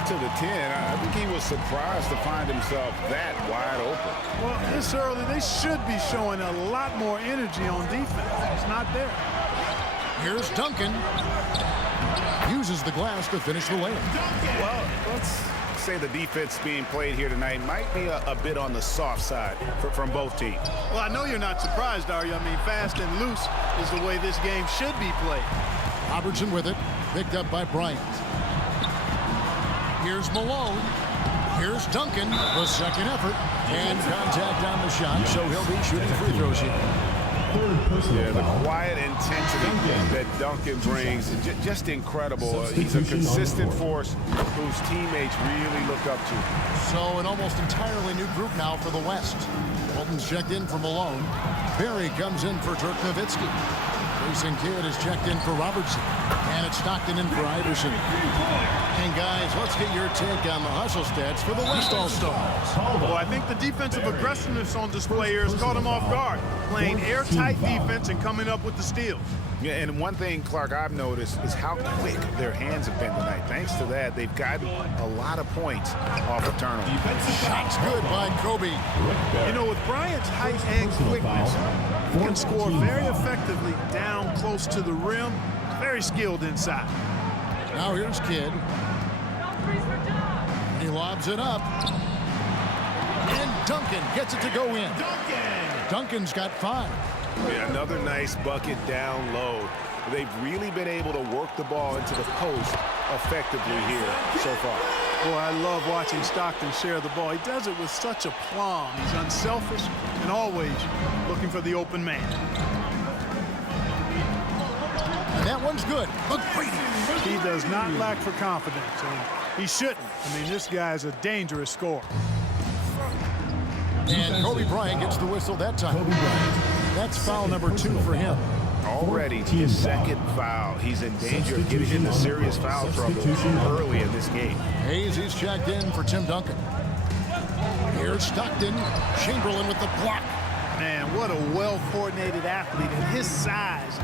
got to the 10, I think he was surprised to find himself that wide open. Well, this early, they should be showing a lot more energy on defense. It's not there. Here's Duncan. Uses the glass to finish the layup. Well, let's say the defense being played here tonight might be a bit on the soft side from both teams. Well, I know you're not surprised, are you? I mean, fast and loose is the way this game should be played. Robertson with it, picked up by Bryant. Here's Malone. Here's Duncan, the second effort, and contact on the shot, so he'll be shooting free throws here. Yeah, the quiet intensity that Duncan brings is just incredible. He's a consistent force whose teammates really look up to. So an almost entirely new group now for the West. Walton's checked in for Malone. Berry comes in for Dirk Nowitzki. Jason Kidd is checked in for Robertson. And it's Stockton in for Iverson. And guys, let's get your take on the hustle stats for the West All-Stars. Well, I think the defensive aggressiveness on display here has caught him off guard. Playing airtight defense and coming up with the steals. Yeah, and one thing, Clark, I've noticed is how quick their hands have been tonight. Thanks to that, they've gotten a lot of points off of turnovers. Shots good by Kobe. You know, with Bryant's height and quickness, he can score very effectively down close to the rim. Very skilled inside. Now here's Kidd. He lobs it up. And Duncan gets it to go in. Duncan's got 5. Yeah, another nice bucket down low. They've really been able to work the ball into the post effectively here so far. Boy, I love watching Stockton share the ball. He does it with such aplomb. He's unselfish and always looking for the open man. And that one's good. McGrady. He does not lack for confidence, and he shouldn't. I mean, this guy's a dangerous scorer. And Kobe Bryant gets the whistle that time. That's foul number 2 for him. Already his second foul. He's in danger of getting into serious foul trouble early in this game. Hayes is checked in for Tim Duncan. Here's Stockton. Chamberlain with the block. Man, what a well-coordinated athlete at his size.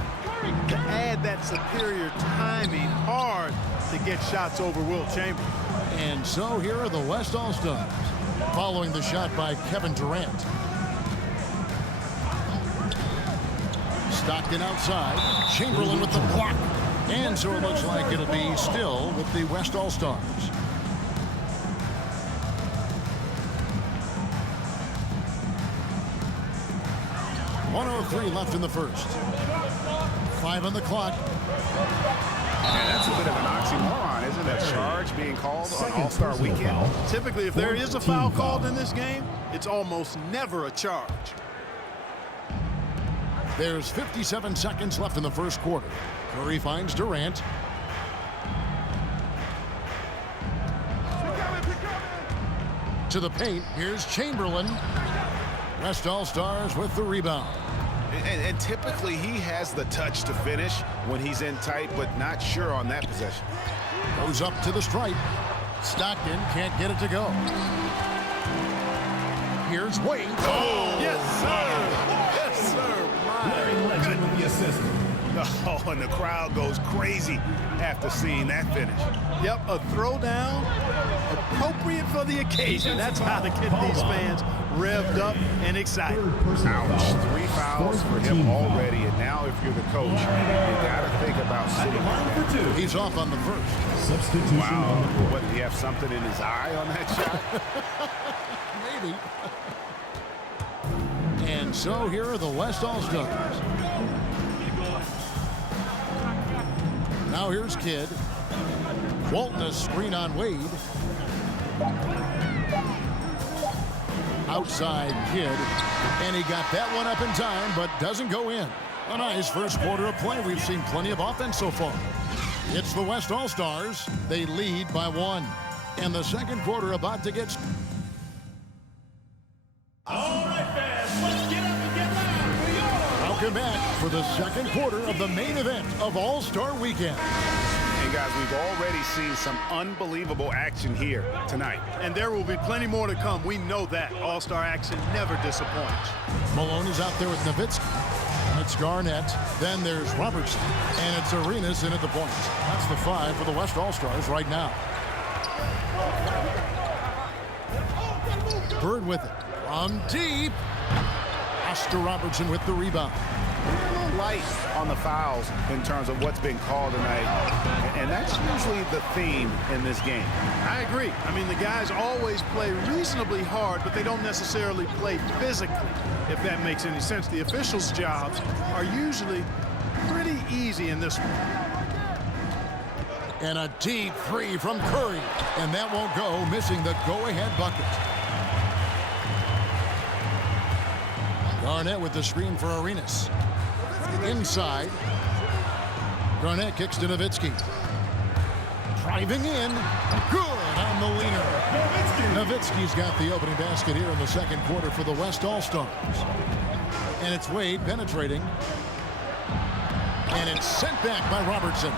To add that superior timing, hard to get shots over Wilt Chamberlain. And so here are the West All-Stars, following the shot by Kevin Durant. Stockton outside. Chamberlain with the block. And so it looks like it'll be still with the West All-Stars. .103 left in the first. 5 on the clock. And that's a bit of an oxymoron, isn't it? A charge being called on All-Star Weekend. Typically, if there is a foul called in this game, it's almost never a charge. There's 57 seconds left in the first quarter. Curry finds Durant. To the paint, here's Chamberlain. West All-Stars with the rebound. And typically he has the touch to finish when he's in tight, but not sure on that possession. Goes up to the stripe. Stockton can't get it to go. Here's Wade. Oh, yes, sir. Yes, sir. Larry Legend with the assist. Oh, and the crowd goes crazy after seeing that finish. Yep, a throwdown appropriate for the occasion. That's how to get these fans revved up and excited. Ouch. 3 fouls for him already, and now if you're the coach, you got to think about sitting him. He's off on the first. Substitution. Wow. What, did he have something in his eye on that shot? Maybe. And so here are the West All-Stars. Now here's Kidd. Walton a screen on Wade. Outside Kidd. And he got that one up in time, but doesn't go in. A nice first quarter of play. We've seen plenty of offense so far. It's the West All-Stars. They lead by 1. And the second quarter about to get... All right, fans, let's get up and get loud. Welcome back for the second quarter of the main event of All-Star Weekend. And guys, we've already seen some unbelievable action here tonight. And there will be plenty more to come. We know that. All-Star action never disappoints. Malone is out there with Nowitzki. And it's Garnett. Then there's Robertson. And it's Arenas in at the point. That's the 5 for the West All-Stars right now. Bird with it. From deep. Oscar Robertson with the rebound. A little light on the fouls in terms of what's been called tonight, and that's usually the theme in this game. I agree. I mean, the guys always play reasonably hard, but they don't necessarily play physically, if that makes any sense. The officials' jobs are usually pretty easy in this one. And a deep three from Curry. And that won't go, missing the go-ahead bucket. Garnett with the screen for Arenas. Inside. Garnett kicks to Nowitzki. Driving in. Good on the leaner. Nowitzki's got the opening basket here in the second quarter for the West All-Stars. And it's Wade penetrating. And it's sent back by Robertson.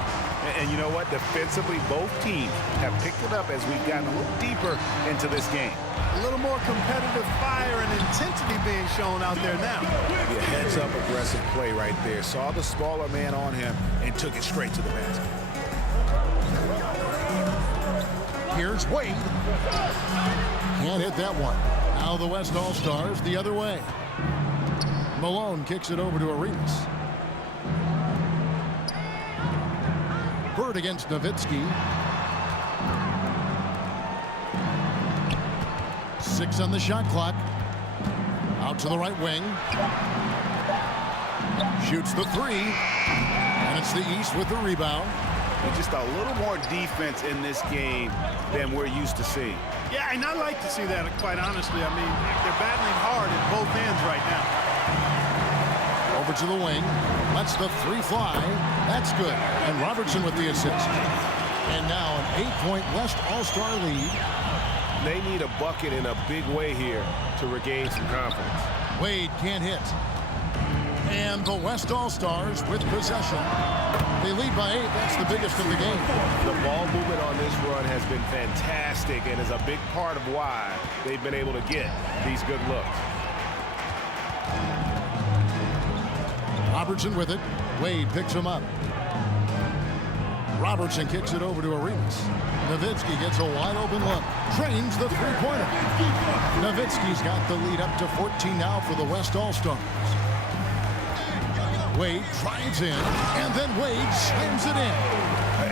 And you know what? Defensively, both teams have picked it up as we've gotten a little deeper into this game. A little more competitive fire and intensity being shown out there now. Yeah, heads-up aggressive play right there. Saw the smaller man on him and took it straight to the basket. Here's Wade. Can't hit that one. Now the West All-Stars the other way. Malone kicks it over to Arenas. Bird against Nowitzki. 6 on the shot clock. Out to the right wing. Shoots the three. And it's the East with the rebound. And just a little more defense in this game than we're used to seeing. Yeah, and I like to see that, quite honestly. I mean, they're battling hard at both ends right now. Over to the wing. Lets the three fly. That's good. And Robertson with the assist. And now an 8-point West All-Star lead. They need a bucket in a big way here to regain some confidence. Wade can't hit. And the West All-Stars with possession. They lead by 8. That's the biggest of the game. The ball movement on this run has been fantastic and is a big part of why they've been able to get these good looks. Robertson with it. Wade picks him up. Robertson kicks it over to Arenas. Nowitzki gets a wide open look. Trains the three-pointer. Nowitzki's got the lead up to 14 now for the West All-Stars. Wade drives in, and then Wade slams it in.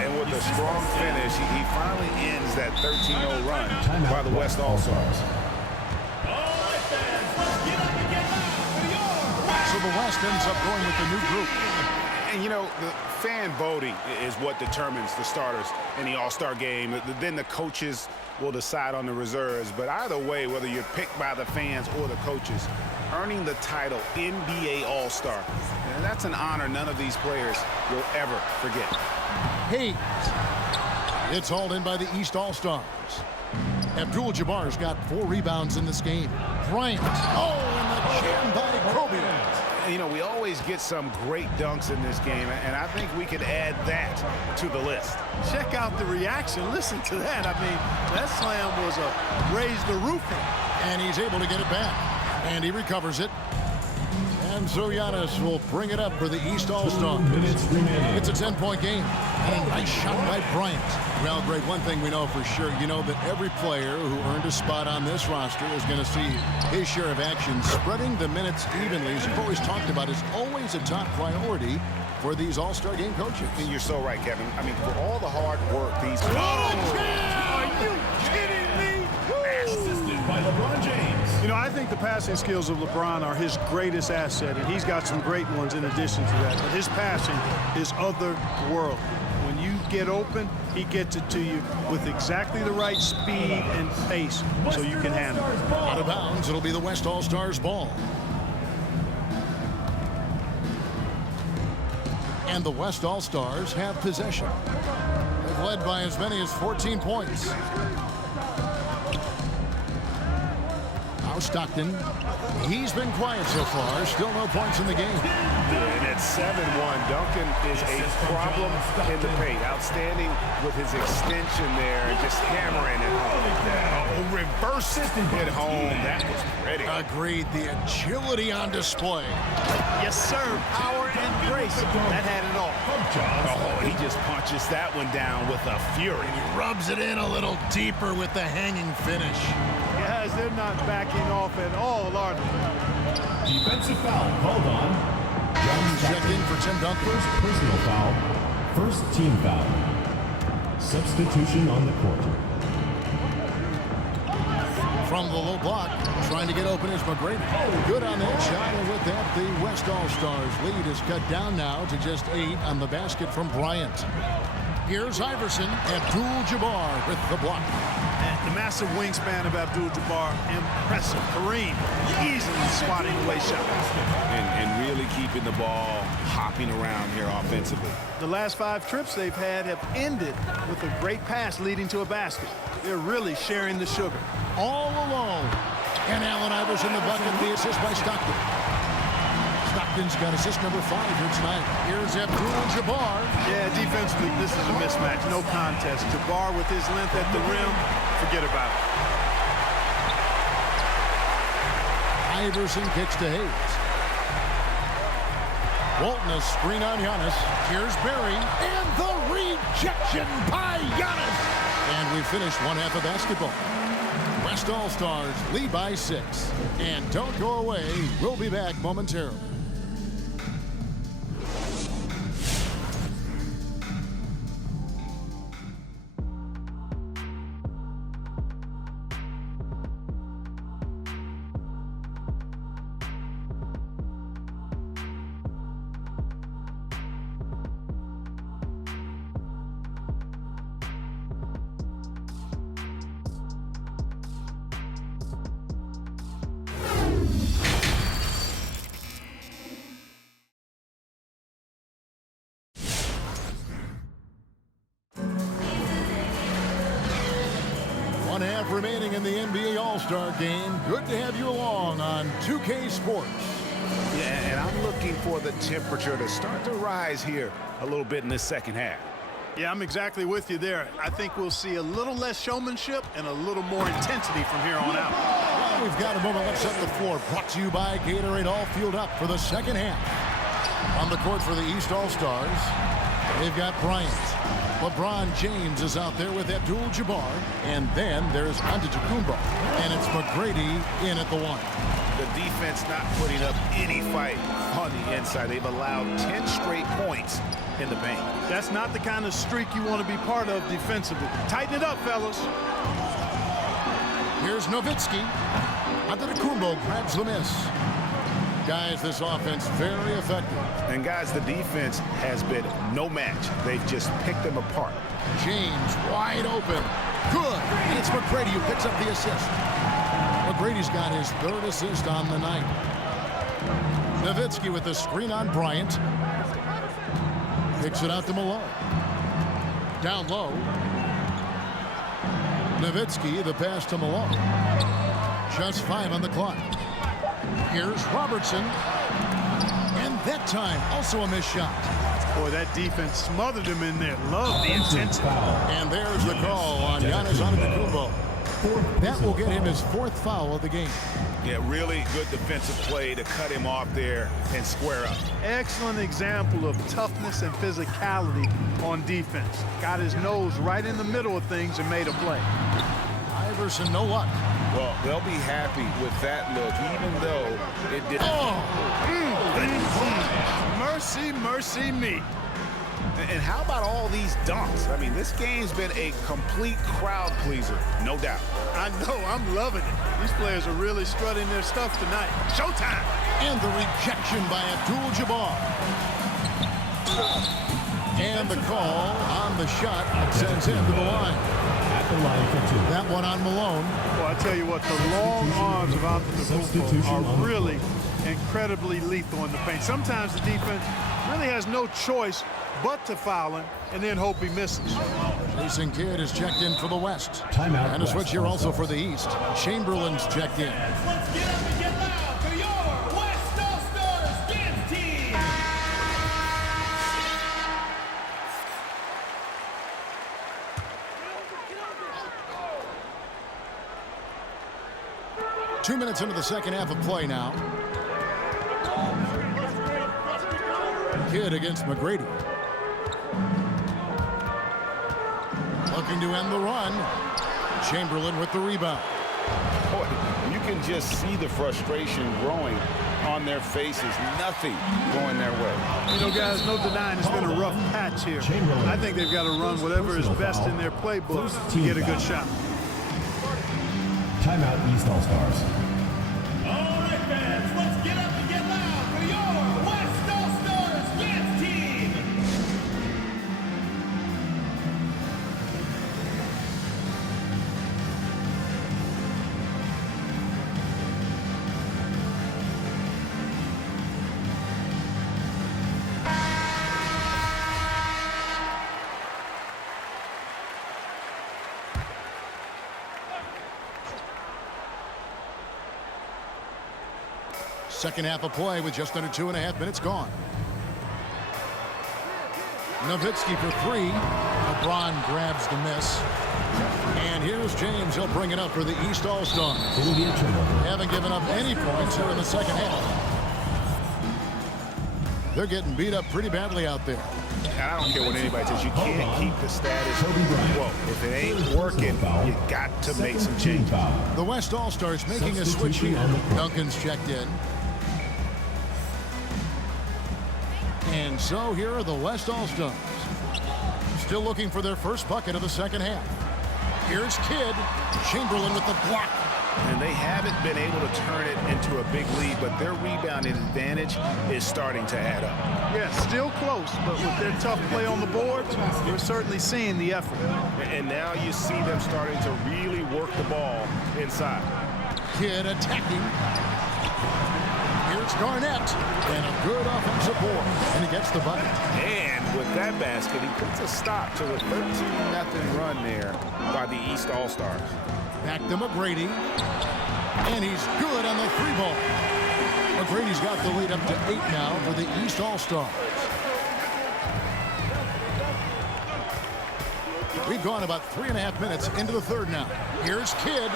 And with a strong finish, he finally ends that 13-0 run by the West All-Stars. So the West ends up going with the new group. And, you know, the fan voting is what determines the starters in the All-Star game. Then the coaches will decide on the reserves. But either way, whether you're picked by the fans or the coaches, earning the title NBA All-Star, and that's an honor none of these players will ever forget. Hayes. It's hauled in by the East All-Stars. Abdul-Jabbar's got 4 rebounds in this game. Bryant. Oh, and the jam by Kobe. You know, we always get some great dunks in this game, and I think we could add that to the list. Check out the reaction. Listen to that. I mean, that slam was a raise the roof. And he's able to get it back. And he recovers it. And so Giannis will bring it up for the East All-Stars. It's a 10-point game. And a nice shot by Bryant. Well, Greg, one thing we know for sure, you know that every player who earned a spot on this roster is going to see his share of action. Spreading the minutes evenly, as you've always talked about, is always a top priority for these All-Star game coaches. And you're so right, Kevin. I mean, for all the hard work these Are you kidding me? Assisted by LeBron James. You know, I think the passing skills of LeBron are his greatest asset, and he's got some great ones in addition to that. But his passing is otherworldly. When you get open, he gets it to you with exactly the right speed and pace so you can handle it. Out of bounds, it'll be the West All-Stars ball. And the West All-Stars have possession. They've led by as many as 14 points. Now Stockton. He's been quiet so far. Still no points in the game. And at 7-1, Duncan is a problem in the paint. Outstanding with his extension there and just hammering it home. Reverse it home. That was pretty. Agreed. The agility on display. Yes, sir. Power and grace. That had it all. Oh, he just punches that one down with a fury. He rubs it in a little deeper with the hanging finish. Guys, they're not backing off at all, are they? Defensive foul called on. Jones Check in for Tim Duncan. First personal foul. First team foul. Substitution on the court. From the low block, trying to get open is McGrady. Good on that shot, and with that, the West All-Stars lead is cut down now to just 8 on the basket from Bryant. Here's Iverson. Abdul-Jabbar with the block. And the massive wingspan of Abdul-Jabbar, impressive. Kareem easily swatting away shots. And really keeping the ball hopping around here offensively. The last 5 trips they've had have ended with a great pass leading to a basket. They're really sharing the sugar. All alone. And Allen Iverson the bucket, the assist by Stockton. Stockton's got assist number 5 here tonight. Here's Abdul-Jabbar. Yeah, defensively, this is a mismatch. No contest. Jabbar with his length at the rim, forget about it. Iverson kicks to Hayes. Walton a screen on Giannis. Here's Barry. And the rejection by Giannis. And we finish one half of basketball. West All-Stars lead by 6. And don't go away. We'll be back momentarily. One half remaining in the NBA All-Star Game. Good to have you along on 2K Sports. Yeah, and I'm looking for the temperature to start to rise here a little bit in this second half. Yeah, I'm exactly with you there. I think we'll see a little less showmanship and a little more intensity from here on out. Well, we've got a moment. Let's set the floor. Brought to you by Gatorade. All fueled up for the second half. On the court for the East All-Stars, they've got Bryant. LeBron James is out there with Abdul-Jabbar. And then there's Antetokounmpo. And it's McGrady in at the 1. The defense not putting up any fight on the inside. They've allowed 10 straight points in the paint. That's not the kind of streak you want to be part of defensively. Tighten it up, fellas. Here's Nowitzki. Antetokounmpo grabs the miss. Guys, this offense very effective. And guys, the defense has been no match. They've just picked them apart. James wide open. Good. And it's McGrady who picks up the assist. McGrady's got his 3rd assist on the night. Nowitzki with the screen on Bryant. Kicks it out to Malone. Down low. Nowitzki, the pass to Malone. Just 5 on the clock. Here's Robertson. And that time, also a missed shot. Boy, that defense smothered him in there. Love the intensity. And there's the call on Giannis Antetokounmpo. That will get him his 4th foul of the game. Yeah, really good defensive play to cut him off there and square up. Excellent example of toughness and physicality on defense. Got his nose right in the middle of things and made a play. Iverson, no luck. Well, they'll be happy with that look, even though it didn't. Mercy, mercy me. And how about all these dunks? I mean, this game's been a complete crowd pleaser, no doubt. I know, I'm loving it. These players are really strutting their stuff tonight. Showtime! And the rejection by Abdul-Jabbar. And the call on the shot sends him to the line. At the line for 2. That one on Malone. Well, I tell you what, the long arms of Antetokounmpo are really incredibly lethal in the paint. Sometimes the defense really has no choice but to foul him and then hope he misses. Jason Kidd is checked in for the West. Timeout, And a switch West here also All-Stars. for the East. Chamberlain's checked in. Let's get up and get loud for your West All-Stars dance team. 2 minutes into the second half of play now. Kidd against McGrady. Looking to end the run. Chamberlain with the rebound. Boy, you can just see the frustration growing on their faces. Nothing going their way. You know, guys, no denying it's been a rough patch here. I think they've got to run whatever is best in their playbook to get a good shot. Timeout, East All-Stars. All right, fans, let's get up and get loud for your West All-Stars dance team. Second half of play with just under 2.5 minutes gone. Nowitzki for three. LeBron grabs the miss. And here's James. He'll bring it up for the East All-Stars. It'll be a turnover. Haven't given up any points here in the second half. They're getting beat up pretty badly out there. And I don't care what anybody says. You can't keep the status quo. If it ain't working, you got to make some changes. The West All-Stars making a switch here. Duncan's checked in. And so here are the West All-Stars. Still looking for their first bucket of the second half. Here's Kidd. Chamberlain with the block. And they haven't been able to turn it into a big lead, but their rebounding advantage is starting to add up. Yeah, still close, but with their tough play on the boards, we're certainly seeing the effort. And now you see them starting to really work the ball inside. Kidd attacking. Here's Garnett. And a good offensive board. And he gets the bucket. And with that basket, he puts a stop to the 13-0 run there by the East All-Stars. Back to McGrady. And he's good on the three ball. McGrady's got the lead up to 8 now for the East All-Stars. We've gone about 3.5 minutes into the third now. Here's Kidd.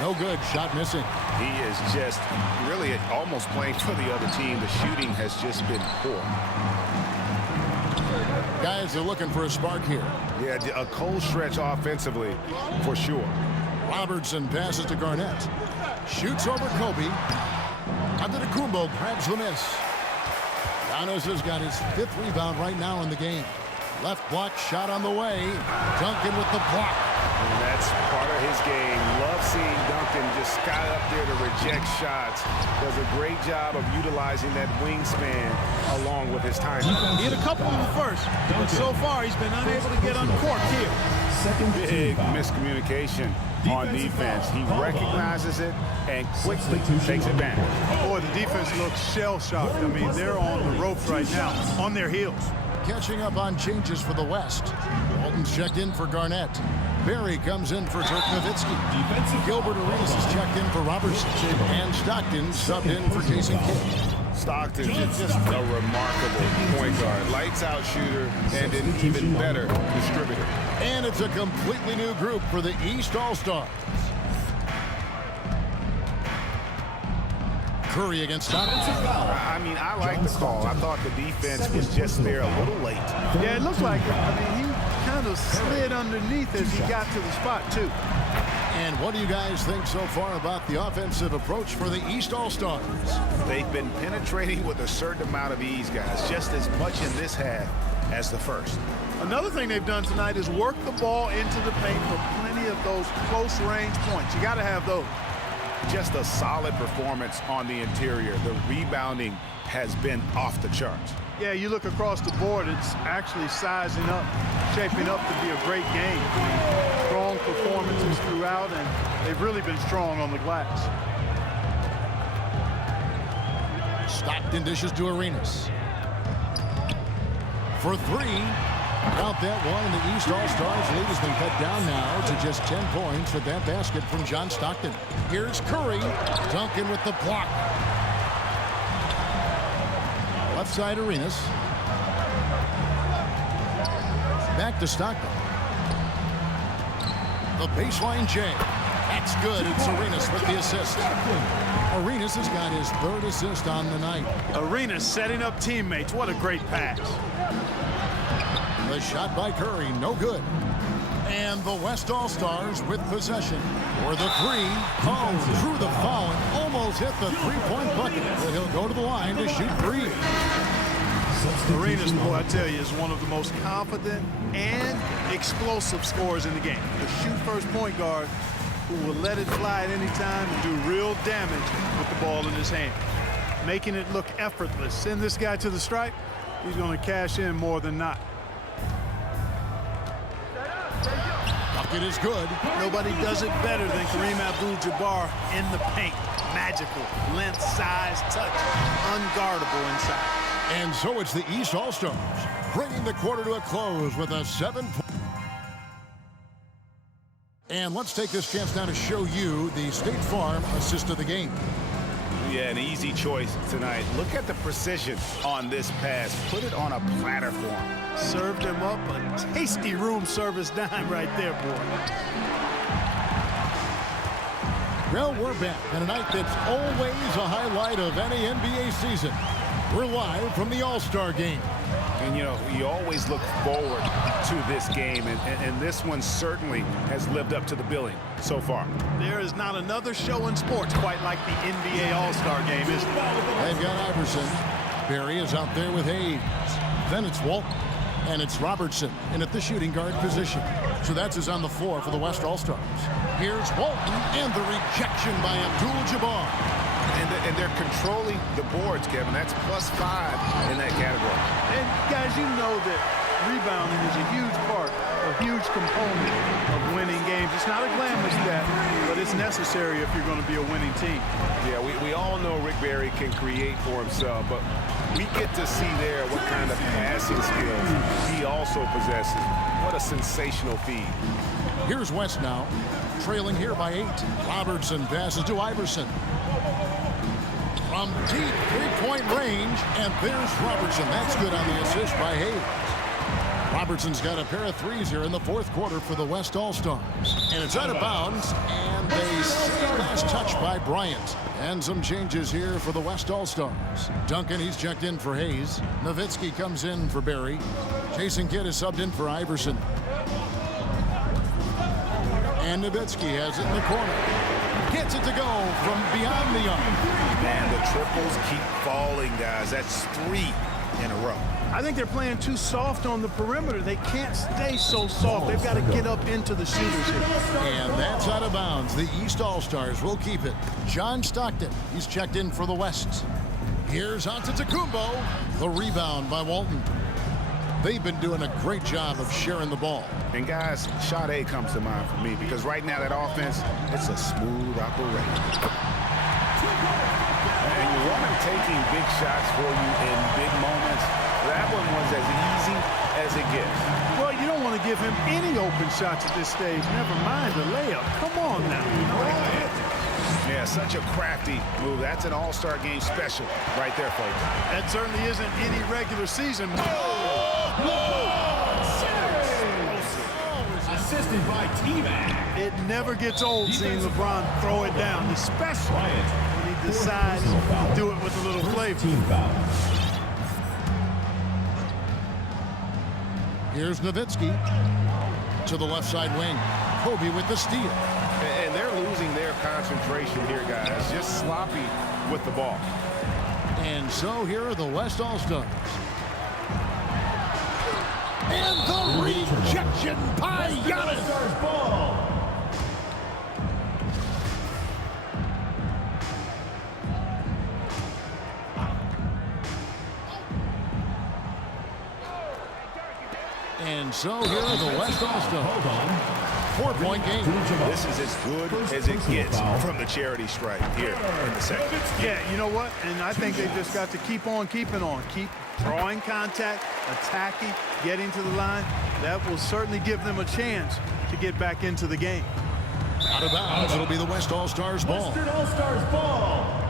No good. Shot missing. He is just really almost playing for the other team. The shooting has just been poor. Guys are looking for a spark here. Yeah, a cold stretch offensively for sure. Robertson passes to Garnett. Shoots over Kobe. Antetokounmpo grabs the miss. Giannis has got his 5th rebound right now in the game. Left block shot on the way. Duncan with the block. And that's part of his game. Love seeing Duncan just sky up there to reject shots. Does a great job of utilizing that wingspan along with his timing. He hit a couple in the first, but so far he's been unable to get uncorked here. Second Big team foul. miscommunication on defense. He recognizes it and quickly takes it back. Boy, the defense looks shell-shocked. I mean, they're on the ropes right now, on their heels. Catching up on changes for the West. Walton's checked in for Garnett. Berry comes in for Dirk Nowitzki. Gilbert Arenas is checked in for Robertson. And Stockton subbed in for Jason Kidd. Stockton is just a remarkable point guard. Lights out shooter and an even better distributor. And it's a completely new group for the East All-Stars. Curry against Stockton. I mean, I like the call. I thought the defense was just there a little late. Yeah, it looked like it. I mean, he kind of slid underneath as he got to the spot, too. And what do you guys think so far about the offensive approach for the East All-Stars? They've been penetrating with a certain amount of ease, guys, just as much in this half as the first. Another thing they've done tonight is work the ball into the paint for plenty of those close-range points. You got to have those. Just a solid performance on the interior. The rebounding has been off the charts. Yeah, you look across the board, it's actually sizing up, shaping up to be a great game. Strong performances throughout, and they've really been strong on the glass. Stockton dishes to Arenas. For three, Count that one, and the East All-Stars lead has been cut down now to just 10 points with that basket from John Stockton. Here's Curry. Duncan with the block. Left side, Arenas. Back to Stockton. The baseline J. That's good. It's Arenas with the assist. Arenas has got his 3rd assist on the night. Arenas setting up teammates. What a great pass. The shot by Curry, no good. And the West All-Stars with possession for the 3. Oh, through the foul and almost hit the 3-point bucket. But he'll go to the line to shoot 3. Arenas, boy, I tell you, is one of the most confident and explosive scorers in the game. The shoot-first point guard who will let it fly at any time and do real damage with the ball in his hand. Making it look effortless. Send this guy to the stripe, he's going to cash in more than not. Bucket is good. Nobody does it better than Kareem Abdul-Jabbar in the paint. Magical. Length, size, touch. Unguardable inside. And so it's the East All-Stars bringing the quarter to a close with a 7-point. And let's take this chance now to show you the State Farm assist of the game. Yeah, an easy choice tonight. Look at the precision on this pass. Put it on a platter for him. Served him up a tasty room service dime right there, boy. Well, we're back on a night that's always a highlight of any NBA season. We're live from the All-Star Game. And, you know, you always look forward to this game, and this one certainly has lived up to the billing so far. There is not another show in sports quite like the NBA All-Star Game, is there? They've got Iverson. Barry is out there with Hayes. Then it's Walton. And it's Robertson in at the shooting guard position. So that's who's on the floor for the West All-Stars. Here's Walton and the rejection by Abdul-Jabbar. And they're controlling the boards, Kevin. That's +5 in that category. And guys, you know that rebounding is a huge part, a huge component of winning games. It's not a glamorous stat, but it's necessary if you're going to be a winning team. Yeah, we all know Rick Barry can create for himself, but we get to see there what kind of passing skills he also possesses. What a sensational feed. Here's West now, trailing here by 8. Robertson passes to Iverson. From deep three-point range, and there's Robertson. That's good on the assist by Hayes. Robertson's got a pair of threes here in the 4th quarter for the West All-Stars. And it's out of bounds, and they say last touch by Bryant. And some changes here for the West All-Stars. Duncan, he's checked in for Hayes. Nowitzki comes in for Barry. Jason Kidd is subbed in for Iverson. And Nowitzki has it in the corner. Gets it to go from beyond the arc. Man, the triples keep falling, guys. That's 3 in a row. I think they're playing too soft on the perimeter. They can't stay so soft. They've got to get up into the shooters here. And that's out of bounds. The East All-Stars will keep it. John Stockton, he's checked in for the West. Here's Antetokounmpo. The rebound by Walton. They've been doing a great job of sharing the ball. And guys, shot A comes to mind for me because right now that offense, it's a smooth operation. And you want him taking big shots for you in big moments. That one was as easy as it gets. Well, you don't want to give him any open shots at this stage. Never mind the layup. Come on now. Yeah, such a crafty move. That's an All-Star Game special right there, folks. That certainly isn't any regular season. Assisted by T-Mac. It never gets old seeing LeBron throw it down, especially when he decides to do it with a little flavor. Team foul. Here's Nowitzki to the left side wing. Kobe with the steal. And they're losing their concentration here, guys. Just sloppy with the ball. And so here are the West All-Stars. And the rejection by Giannis. Ball. And so here are the West All-Stars. 4-point game. This is as good as it gets from the charity stripe here in the second. Yeah, you know what? And I think they've just got to keep on keeping on. Keep drawing contact, attacking, getting to the line. That will certainly give them a chance to get back into the game. Out of bounds, it'll be the West All-Stars ball. Western All-Stars ball.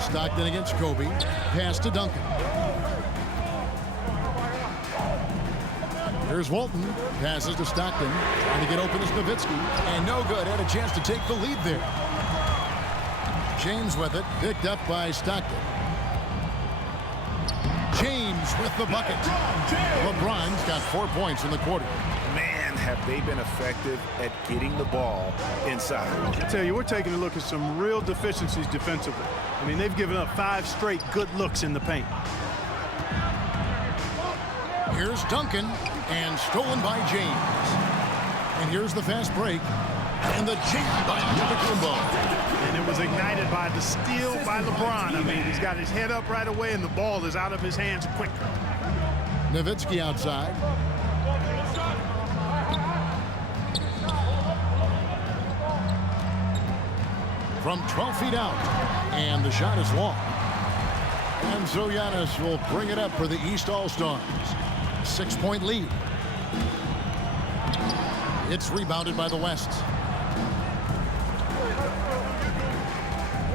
Stockton against Kobe. Pass to Duncan. Here's Walton. Passes to Stockton. Trying to get open is Nowitzki. And no good. Had a chance to take the lead there. James with it. Picked up by Stockton. James with the bucket. LeBron's got 4 points in the quarter. Man, have they been effective at getting the ball inside. I tell you, we're taking a look at some real deficiencies defensively. I mean, they've given up 5 straight good looks in the paint. Here's Duncan, and stolen by James. And here's the fast break. And the jam by Antetokounmpo. And it was ignited by the steal by LeBron. I mean, he's got his head up right away, and the ball is out of his hands quick. Nowitzki outside. From 12 feet out. And the shot is long. And so Giannis will bring it up for the East All-Stars. 6-point lead. It's rebounded by the West.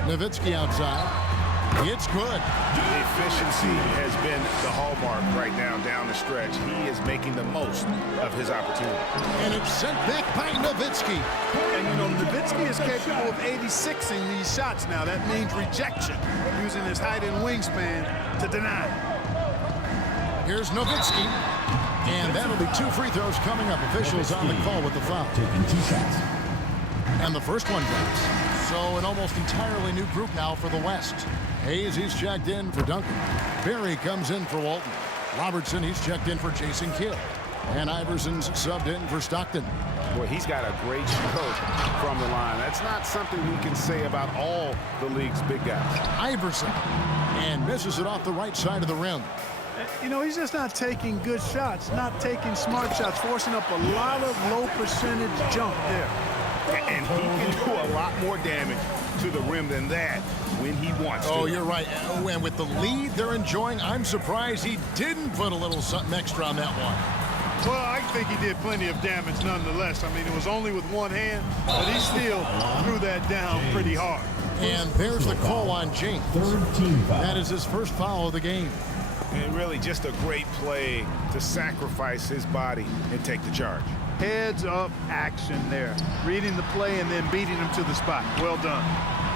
Nowitzki outside. It's good. Efficiency has been the hallmark right now down the stretch. He is making the most of his opportunity. And it's sent back by Nowitzki. And, you know, Nowitzki is capable of 86ing these shots now. That means rejection, using his height and wingspan to deny. Here's Nowitzki. And that'll be 2 free throws coming up. Officials on the call with the foul. Taking 2 shots. And the first one goes. So an almost entirely new group now for the West. Hayes, he's checked in for Duncan. Berry comes in for Walton. Robertson, he's checked in for Jason Kidd. And Iverson's subbed in for Stockton. Boy, he's got a great stroke from the line. That's not something we can say about all the league's big guys. Iverson. And misses it off the right side of the rim. You know, he's just not taking good shots, not taking smart shots, forcing up a lot of low percentage jump there. And he can do a lot more damage to the rim than that when he wants to. Oh, you're right. And with the lead they're enjoying, I'm surprised he didn't put a little something extra on that one. Well, I think he did plenty of damage nonetheless. I mean, it was only with one hand, but he still threw that down pretty hard. And there's the call on James. 3rd team foul. That is his first foul of the game. And really just a great play to sacrifice his body and take the charge. Heads up action there. Reading the play and then beating him to the spot. Well done.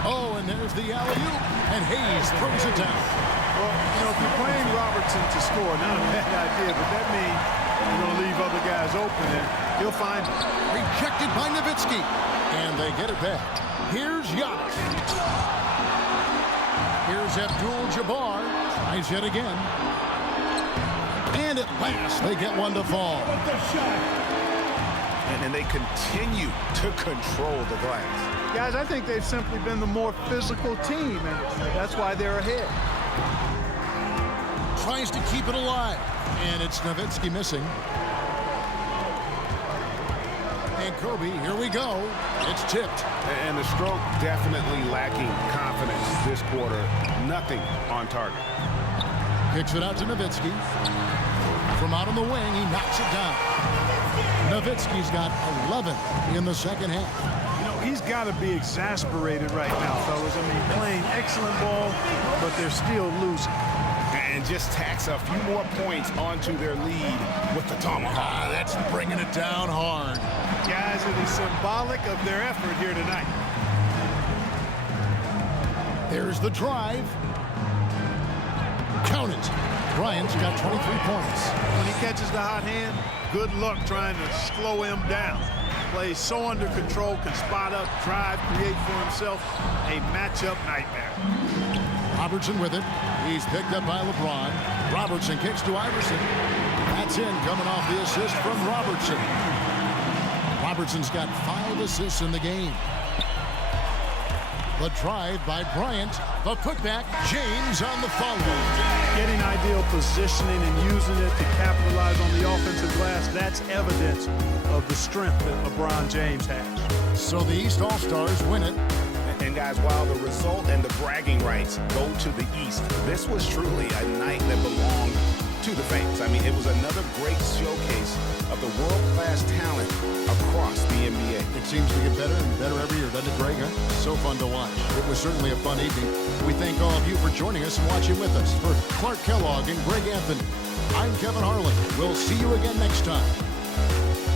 Oh, and there's the alley-oop. And Hayes throws it down. Well, you know, if you're playing Robertson to score, not a bad idea, but that means you're going to leave other guys open, and he'll find it. Rejected by Nowitzki. And they get it back. Here's Giannis. Here's Abdul-Jabbar. Tries yet again. And at last, they get one to fall. And they continue to control the glass. Guys, I think they've simply been the more physical team, and that's why they're ahead. Tries to keep it alive. And it's Nowitzki missing. And Kobe, here we go. It's tipped. And the stroke definitely lacking confidence this quarter. Nothing on target. Kicks it out to Nowitzki. From out on the wing, he knocks it down. Nowitzki's got 11 in the second half. You know, he's got to be exasperated right now, fellas. I mean, playing excellent ball, but they're still losing. And just tacks a few more points onto their lead with the tomahawk. That's bringing it down hard. Guys, it is symbolic of their effort here tonight. There's the drive. Count it. Bryant's got 23 points. When he catches the hot hand, good luck trying to slow him down. Plays so under control, can spot up, drive, create for himself. A matchup nightmare. Robertson with it. He's picked up by LeBron. Robertson kicks to Iverson. That's in, coming off the assist from Robertson. Robertson's got 5 assists in the game. The drive by Bryant. The putback, James on the follow. Getting ideal positioning and using it to capitalize on the offensive glass, that's evidence of the strength that LeBron James has. So the East All-Stars win it. And And guys, while the result and the bragging rights go to the East, this was truly a night that belonged to the fans. I mean, it was another great showcase of the world-class talent across the NBA. It seems to get better and better every year, doesn't it, Greg? Huh? So fun to watch. It was certainly a fun evening. We thank all of you for joining us and watching with us. For Clark Kellogg and Greg Anthony, I'm Kevin Harlan. We'll see you again next time.